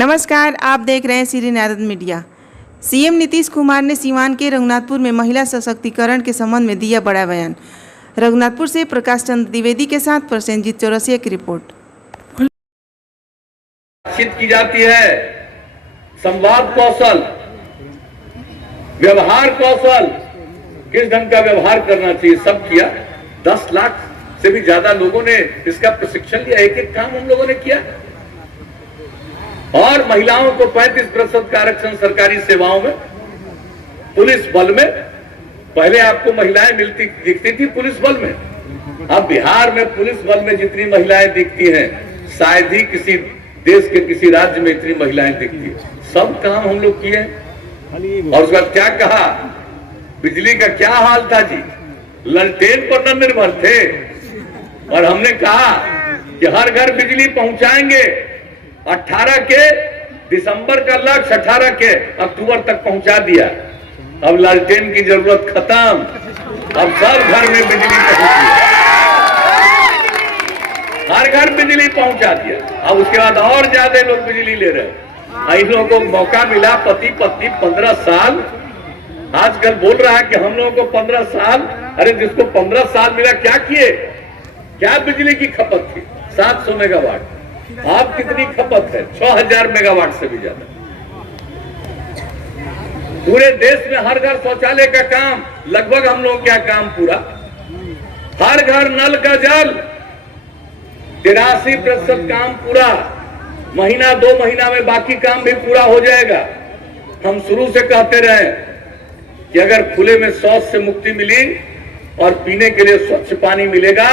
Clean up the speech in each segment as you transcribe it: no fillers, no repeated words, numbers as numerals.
नमस्कार, आप देख रहे हैं श्री नारद मीडिया। सीएम नीतीश कुमार ने सीवान के रघुनाथपुर में महिला सशक्तिकरण के संबंध में दिया बड़ा बयान। रघुनाथपुर से प्रकाश चंद्र द्विवेदी के साथ प्रसेनजीत चौरसिया की रिपोर्ट। की जाती है संवाद कौशल, व्यवहार कौशल, किस ढंग का व्यवहार करना चाहिए, सब किया। 10 लाख से भी ज्यादा लोगों ने इसका प्रशिक्षण लिया, एक एक काम हम लोगों ने किया। और महिलाओं को 35% का आरक्षण सरकारी सेवाओं में, पुलिस बल में। पहले आपको महिलाएं मिलती दिखती थी पुलिस बल में, अब बिहार में पुलिस बल में जितनी महिलाएं दिखती हैं शायद ही किसी देश के किसी राज्य में इतनी महिलाएं दिखती है। सब काम हम लोग किए। और उसके बाद क्या कहा, बिजली का क्या हाल था जी, ललटेन पर न निर्भर थे। और हमने कहा कि हर घर बिजली पहुंचाएंगे। 18 के दिसंबर का लक्ष्य 18 के अक्टूबर तक पहुंचा दिया। अब लालटेन की जरूरत खत्म, अब सब घर में बिजली पहुंची, हर घर बिजली पहुंचा दिया। अब उसके बाद और ज्यादा लोग बिजली ले रहे हैं। इन लोगों को मौका मिला, पति पत्नी 15 साल, आजकल बोल रहा है कि हम लोगों को 15 साल। अरे जिसको 15 साल मिला क्या किए, क्या बिजली की खपत थी, 700 मेगावाट। आप कितनी खपत है, 6000 मेगावाट से भी ज्यादा। पूरे देश में हर घर शौचालय का काम, लगभग हम लोग क्या काम पूरा। हर घर नल का जल, 83% काम पूरा। महीना 2 महीना में बाकी काम भी पूरा हो जाएगा। हम शुरू से कहते रहे कि अगर खुले में शौच से मुक्ति मिली और पीने के लिए स्वच्छ पानी मिलेगा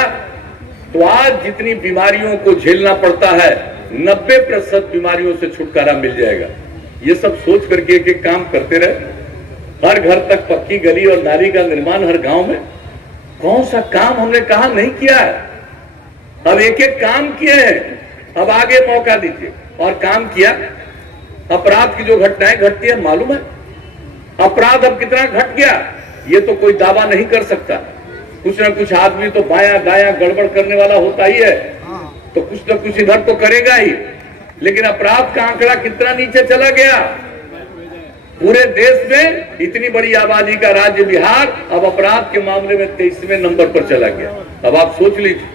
तो आज जितनी बीमारियों को झेलना पड़ता है 90% बीमारियों से छुटकारा मिल जाएगा। ये सब सोच करके एक एक काम करते रहे। हर घर तक पक्की गली और नाली का निर्माण हर गांव में। कौन सा काम हमने कहा नहीं किया है, अब एक एक काम किए हैं। अब आगे मौका दीजिए और काम किया। अपराध की जो घटनाएं घटती है मालूम है, अपराध अब कितना घट गया ये तो कोई दावा नहीं कर सकता। कुछ ना कुछ आदमी तो बायां दायां गड़बड़ करने वाला होता ही है, तो कुछ ना कुछ इधर तो करेगा ही। लेकिन अपराध का आंकड़ा कितना नीचे चला गया। पूरे देश में इतनी बड़ी आबादी का राज्य बिहार अब अपराध के मामले में 23वें नंबर पर चला गया। अब आप सोच लीजिए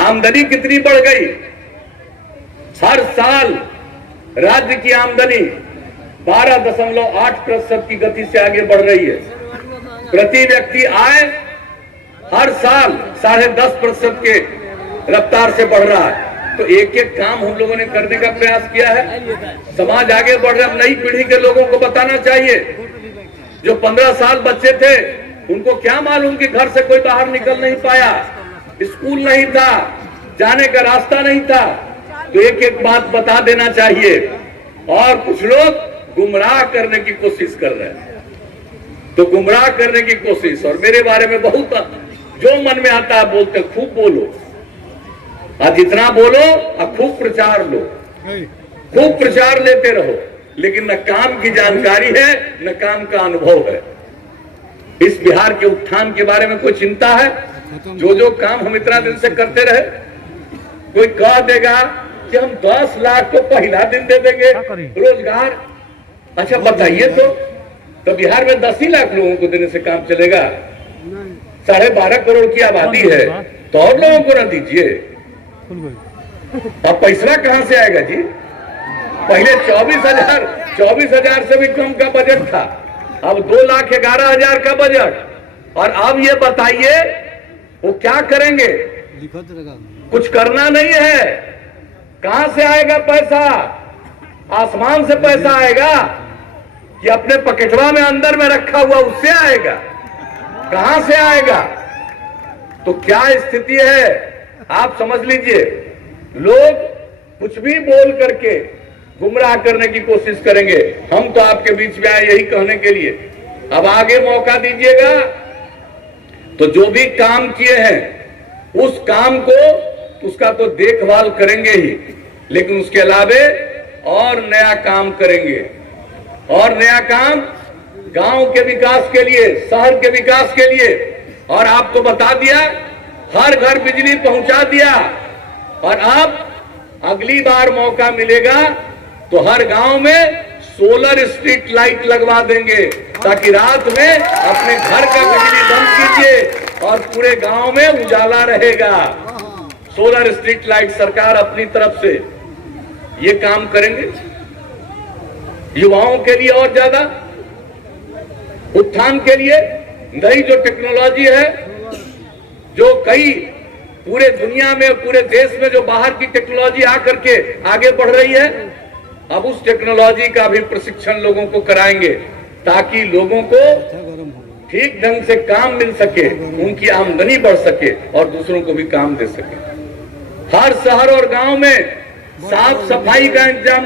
आमदनी कितनी बढ़ गई। हर साल राज्य की आमदनी 12.8% की गति से आगे बढ़ रही है। प्रति व्यक्ति आय हर साल 10.5% के रफ्तार से बढ़ रहा है। तो एक एक काम हम लोगों ने करने का प्रयास किया है। समाज आगे बढ़ रहा है। नई पीढ़ी के लोगों को बताना चाहिए। जो 15 साल बच्चे थे उनको क्या मालूम कि घर से कोई बाहर निकल नहीं पाया, स्कूल नहीं था, जाने का रास्ता नहीं था। तो एक एक बात बता देना चाहिए। और कुछ लोग गुमराह करने की कोशिश कर रहे हैं, तो गुमराह करने की कोशिश। और मेरे बारे में बहुत जो मन में आता है बोलते, खूब बोलो और जितना बोलो और खूब प्रचार लो, खूब प्रचार लेते रहो। लेकिन न काम की जानकारी है न काम का अनुभव है। इस बिहार के उत्थान के बारे में कोई चिंता है? जो काम हम इतना दिन से करते रहे, कोई कह देगा कि हम 10 लाख को पहला दिन दे देंगे रोजगार। अच्छा बताइए तो बिहार में 10 ही लाख लोगों को देने से काम चलेगा? 12.5 करोड़ की आबादी है तो और लोगों को ना दीजिए। अब पैसा कहां से आएगा जी? पहले 24,000 से भी कम का बजट था, अब 2,11,000 का बजट। और अब ये बताइए वो क्या करेंगे? कुछ करना नहीं है। कहां से आएगा पैसा? आसमान से पैसा आएगा कि अपने पकेटवा में अंदर में रखा हुआ उससे आएगा? कहां से आएगा? तो क्या स्थिति है आप समझ लीजिए। लोग कुछ भी बोल करके गुमराह करने की कोशिश करेंगे। हम तो आपके बीच में आए यही कहने के लिए। अब आगे मौका दीजिएगा तो जो भी काम किए हैं उस काम को, उसका तो देखभाल करेंगे ही, लेकिन उसके अलावे और नया काम करेंगे। और नया काम गांव के विकास के लिए, शहर के विकास के लिए। और आपको बता दिया, हर घर बिजली पहुंचा दिया। और अब अगली बार मौका मिलेगा तो हर गांव में सोलर स्ट्रीट लाइट लगवा देंगे, ताकि रात में अपने घर का बिजली बंद कीजिए और पूरे गांव में उजाला रहेगा। सोलर स्ट्रीट लाइट सरकार अपनी तरफ से ये काम करेंगे। युवाओं के लिए और ज्यादा उत्थान के लिए नई जो टेक्नोलॉजी है, जो कई पूरे दुनिया में, पूरे देश में जो बाहर की टेक्नोलॉजी आकर के आगे बढ़ रही है, अब उस टेक्नोलॉजी का भी प्रशिक्षण लोगों को कराएंगे, ताकि लोगों को ठीक ढंग से काम मिल सके, उनकी आमदनी बढ़ सके और दूसरों को भी काम दे सके। हर शहर और गांव में साफ सफाई का इंतजाम